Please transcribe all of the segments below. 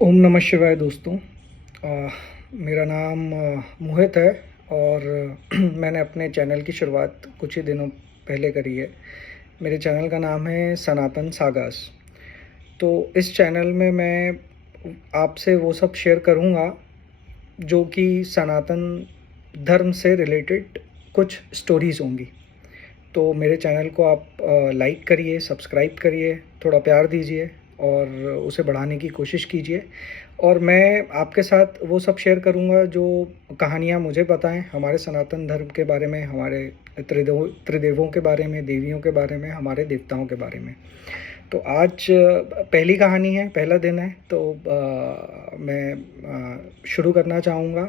ओम नमः शिवाय दोस्तों। मेरा नाम मोहित है और मैंने अपने चैनल की शुरुआत कुछ ही दिनों पहले करी है। मेरे चैनल का नाम है सनातन सागास। तो इस चैनल में मैं आपसे वो सब शेयर करूँगा जो कि सनातन धर्म से रिलेटेड कुछ स्टोरीज़ होंगी। तो मेरे चैनल को आप लाइक करिए, सब्सक्राइब करिए, थोड़ा प्यार दीजिए और उसे बढ़ाने की कोशिश कीजिए। और मैं आपके साथ वो सब शेयर करूँगा जो कहानियाँ मुझे पता हैं हमारे सनातन धर्म के बारे में, हमारे त्रिदेवों के बारे में, देवियों के बारे में, हमारे देवताओं के बारे में। तो आज पहली कहानी है, पहला दिन है, तो मैं शुरू करना चाहूँगा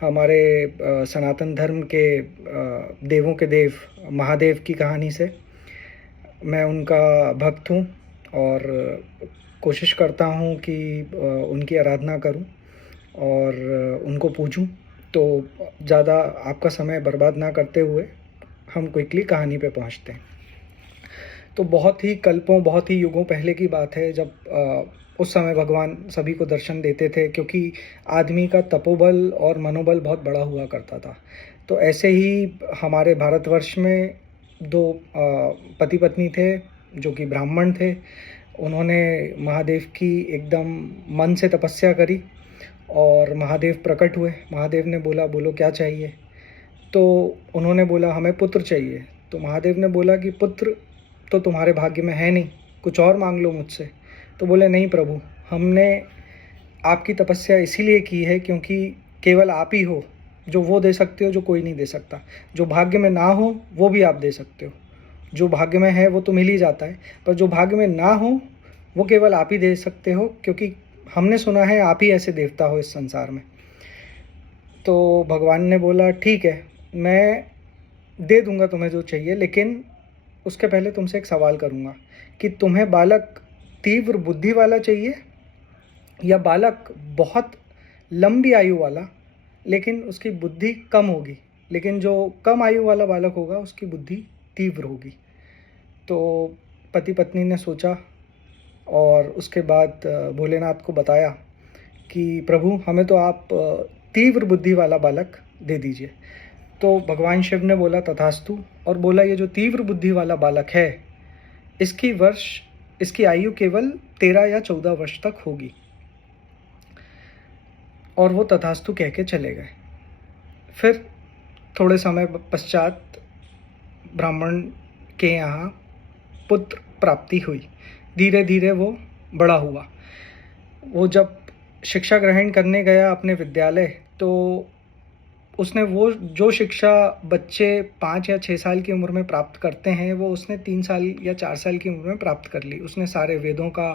हमारे सनातन धर्म के देवों के देव महादेव की कहानी से। मैं उनका भक्त हूँ और कोशिश करता हूँ कि उनकी आराधना करूँ और उनको पूजूँ। तो ज़्यादा आपका समय बर्बाद ना करते हुए हम क्विकली कहानी पे पहुँचते हैं। तो बहुत ही कल्पों, बहुत ही युगों पहले की बात है जब उस समय भगवान सभी को दर्शन देते थे, क्योंकि आदमी का तपोबल और मनोबल बहुत बड़ा हुआ करता था। तो ऐसे ही हमारे भारतवर्ष में दो पति पत्नी थे जो कि ब्राह्मण थे। उन्होंने महादेव की एकदम मन से तपस्या करी और महादेव प्रकट हुए। महादेव ने बोला, बोलो क्या चाहिए? तो उन्होंने बोला, हमें पुत्र चाहिए। तो महादेव ने बोला कि पुत्र तो तुम्हारे भाग्य में है नहीं, कुछ और मांग लो मुझसे। तो बोले, नहीं प्रभु, हमने आपकी तपस्या इसीलिए की है क्योंकि केवल आप ही हो जो वो दे सकते हो जो कोई नहीं दे सकता। जो भाग्य में ना हो वो भी आप दे सकते हो। जो भाग्य में है वो तो मिल ही जाता है, पर जो भाग्य में ना हो वो केवल आप ही दे सकते हो, क्योंकि हमने सुना है आप ही ऐसे देवता हो इस संसार में। तो भगवान ने बोला, ठीक है, मैं दे दूंगा तुम्हें जो चाहिए, लेकिन उसके पहले तुमसे एक सवाल करूंगा कि तुम्हें बालक तीव्र बुद्धि वाला चाहिए या बालक बहुत लंबी आयु वाला, लेकिन उसकी बुद्धि कम होगी, लेकिन जो कम आयु वाला बालक होगा उसकी बुद्धि तीव्र होगी। तो पति पत्नी ने सोचा और उसके बाद भोलेनाथ को बताया कि प्रभु, हमें तो आप तीव्र बुद्धि वाला बालक दे दीजिए। तो भगवान शिव ने बोला, तथास्तु, और बोला, ये जो तीव्र बुद्धि वाला बालक है इसकी आयु केवल 13 या 14 वर्ष तक होगी। और वो तथास्तु कह के चले गए। फिर थोड़े समय पश्चात ब्राह्मण के यहाँ पुत्र प्राप्ति हुई। धीरे धीरे वो बड़ा हुआ। वो जब शिक्षा ग्रहण करने गया अपने विद्यालय, तो उसने वो जो शिक्षा बच्चे 5 या 6 साल की उम्र में प्राप्त करते हैं वो उसने 3 साल या 4 साल की उम्र में प्राप्त कर ली। उसने सारे वेदों का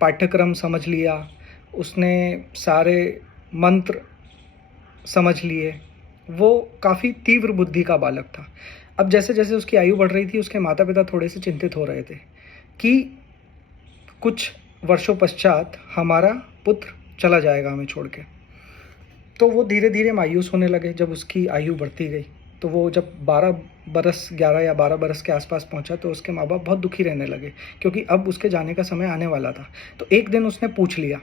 पाठ्यक्रम समझ लिया, उसने सारे मंत्र समझ लिए। वो काफ़ी तीव्र बुद्धि का बालक था। अब जैसे जैसे उसकी आयु बढ़ रही थी, उसके माता पिता थोड़े से चिंतित हो रहे थे कि कुछ वर्षों पश्चात हमारा पुत्र चला जाएगा हमें छोड़ के। तो वो धीरे धीरे मायूस होने लगे। जब उसकी आयु बढ़ती गई तो वो जब 11 या 12 बरस के आसपास पहुंचा तो उसके माँ बाप बहुत दुखी रहने लगे, क्योंकि अब उसके जाने का समय आने वाला था। तो एक दिन उसने पूछ लिया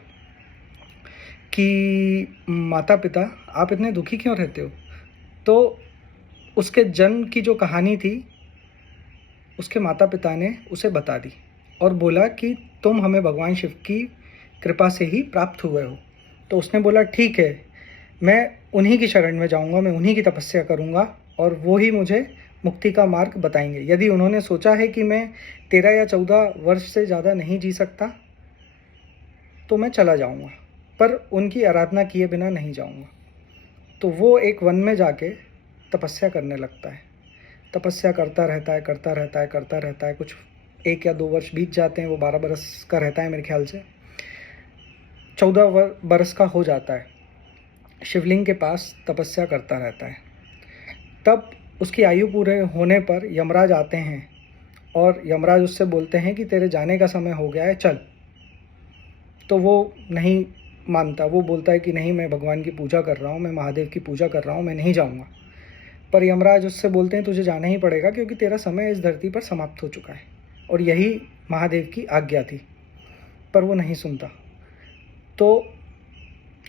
कि माता पिता, आप इतने दुखी क्यों रहते हो? तो उसके जन्म की जो कहानी थी उसके माता पिता ने उसे बता दी और बोला कि तुम हमें भगवान शिव की कृपा से ही प्राप्त हुए हो। तो उसने बोला, ठीक है, मैं उन्हीं की शरण में जाऊंगा, मैं उन्हीं की तपस्या करूंगा और वो ही मुझे मुक्ति का मार्ग बताएंगे। यदि उन्होंने सोचा है कि मैं 13 या 14 वर्ष से ज़्यादा नहीं जी सकता तो मैं चला जाऊंगा, पर उनकी आराधना किए बिना नहीं जाऊंगा। तो वो एक वन में जाके तपस्या करने लगता है। तपस्या करता रहता है, करता रहता है, करता रहता है। कुछ 1 या 2 वर्ष बीत जाते हैं। वो 12 बरस का रहता है मेरे ख्याल से, 14 बरस का हो जाता है। शिवलिंग के पास तपस्या करता रहता है। तब उसकी आयु पूरे होने पर यमराज आते हैं और यमराज उससे बोलते हैं कि तेरे जाने का समय हो गया है, चल। तो वो नहीं मानता। वो बोलता है कि नहीं, मैं भगवान की पूजा कर रहा हूँ, मैं महादेव की पूजा कर रहा हूँ, मैं नहीं जाऊँगा। पर यमराज उससे बोलते हैं, तुझे जाना ही पड़ेगा क्योंकि तेरा समय इस धरती पर समाप्त हो चुका है। और यही महादेव की आज्ञा थी। पर वो नहीं सुनता, तो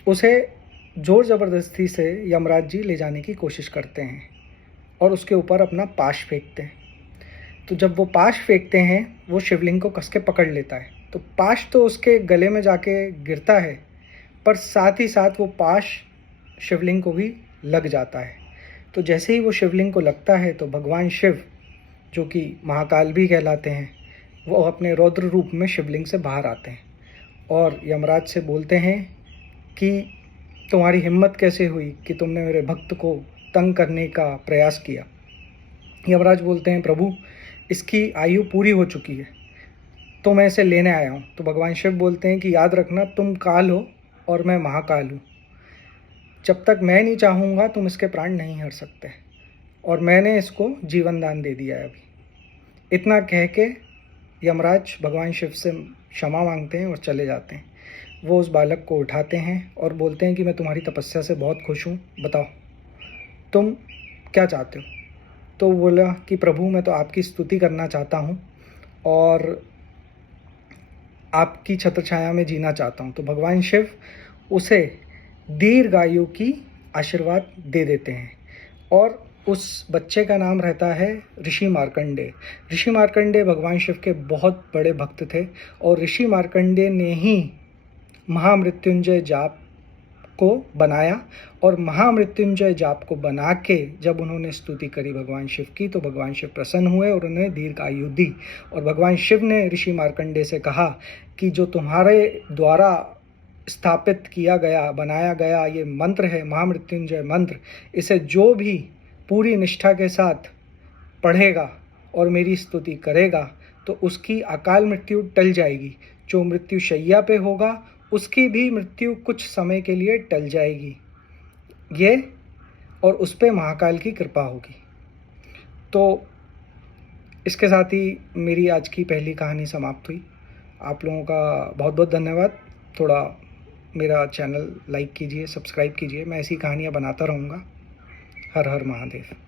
उसे ज़ोर ज़बरदस्ती से यमराज जी ले जाने की कोशिश करते हैं और उसके ऊपर अपना पाश फेंकते हैं। तो जब वो पाश फेंकते हैं, वो शिवलिंग को कस के पकड़ लेता है। तो पाश तो उसके गले में जाके गिरता है, पर साथ ही साथ वो पाश शिवलिंग को भी लग जाता है। तो जैसे ही वो शिवलिंग को लगता है, तो भगवान शिव, जो कि महाकाल भी कहलाते हैं, वो अपने रौद्र रूप में शिवलिंग से बाहर आते हैं और यमराज से बोलते हैं कि तुम्हारी हिम्मत कैसे हुई कि तुमने मेरे भक्त को तंग करने का प्रयास किया। यमराज बोलते हैं, प्रभु इसकी आयु पूरी हो चुकी है, तो मैं इसे लेने आया हूँ। तो भगवान शिव बोलते हैं कि याद रखना, तुम काल हो और मैं महाकाल हूँ। जब तक मैं नहीं चाहूँगा तुम इसके प्राण नहीं हर सकते, और मैंने इसको जीवन दान दे दिया है अभी। इतना कह के यमराज भगवान शिव से क्षमा मांगते हैं और चले जाते हैं। वो उस बालक को उठाते हैं और बोलते हैं कि मैं तुम्हारी तपस्या से बहुत खुश हूँ, बताओ तुम क्या चाहते हो। तो बोला कि प्रभु मैं तो आपकी स्तुति करना चाहता हूँ और आपकी छत्र छाया में जीना चाहता हूँ। तो भगवान शिव उसे दीर्घायु की आशीर्वाद दे देते हैं और उस बच्चे का नाम रहता है ऋषि मार्कंडेय। ऋषि मार्कंडेय भगवान शिव के बहुत बड़े भक्त थे और ऋषि मार्कंडेय ने ही महामृत्युंजय जाप को बनाया, और महामृत्युंजय जाप को बना के जब उन्होंने स्तुति करी भगवान शिव की, तो भगवान शिव प्रसन्न हुए और उन्हें दीर्घ आयु दी। और भगवान शिव ने ऋषि मार्कंडेय से कहा कि जो तुम्हारे द्वारा स्थापित किया गया, बनाया गया ये मंत्र है महामृत्युंजय मंत्र, इसे जो भी पूरी निष्ठा के साथ पढ़ेगा और मेरी स्तुति करेगा, तो उसकी अकाल मृत्यु टल जाएगी। जो मृत्यु शैया पे होगा उसकी भी मृत्यु कुछ समय के लिए टल जाएगी, ये और उस पे महाकाल की कृपा होगी। तो इसके साथ ही मेरी आज की पहली कहानी समाप्त हुई। आप लोगों का बहुत बहुत धन्यवाद। थोड़ा मेरा चैनल लाइक कीजिए, सब्सक्राइब कीजिए, मैं ऐसी कहानियाँ बनाता रहूँगा। हर हर महादेव।